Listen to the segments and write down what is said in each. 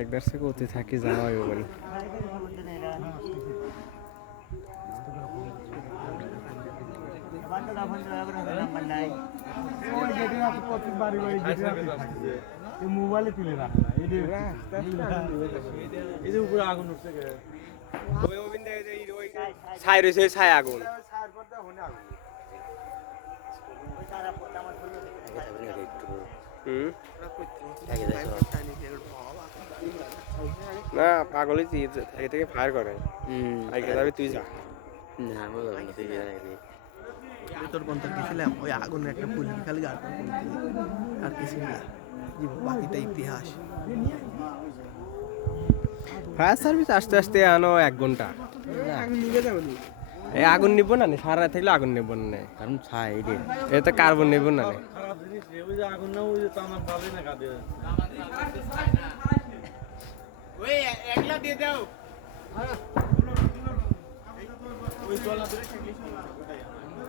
একবার সে করতে থাকি যাওয়া হবে বলে মোবাইলে তুলে রাখা না এই যে উপরে আগুন উঠছে ছাই রয়েছে ছাই আগুন না পাগলই থেকে থেকে ফায়ার করে আগে যাবি তুই যা তোর পর্যন্ত গেছিলাম ওই আগুনের একটা ফুল খালি আর কিছু না বাকিটা ইতিহাস ফায়ার সার্ভিস আস্তে আস্তে আনো 1 ঘন্টা এই আগুন নিব না সারা রাত থাকলে আগুন নিব না কারণ ছাই এটা কার্বন নিব না আগুন না ওই তো আমার ভালোই না কাঁদে ওই একলা দিয়ে দাও ওই জলা ধরে ঠেকলিস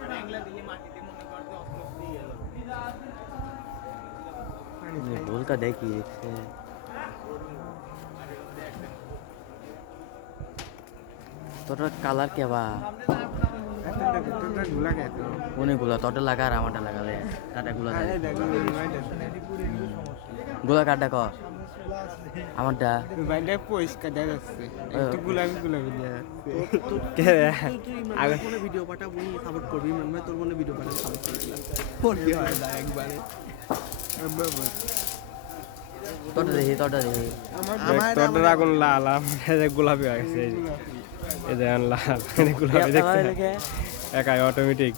না একলা দিলে মাটিতে মনে করতে অস্ত্র দিয়ে গেল ঢোলকা দেখি তোর কালার কে বা অনেকগুলা তোরটা লাগা আর আমারটা লাগালে কাটা গুলা গুলা কাটা ক আমারটা পরিষ্কার দেখা যাচ্ছে একটু গোলাপি গোলাপি আগে কোনো ভিডিও পাঠাবো সাপোর্ট করবি মানে তোর মনে ভিডিও পাঠাবো সাপোর্ট করবি পড়তে হয় না একবারে তোরটা দেখি তোরটা আগুন লাল গোলাপি হয়ে গেছে এই যে লাল গোলাপি দেখছে একাই অটোমেটিক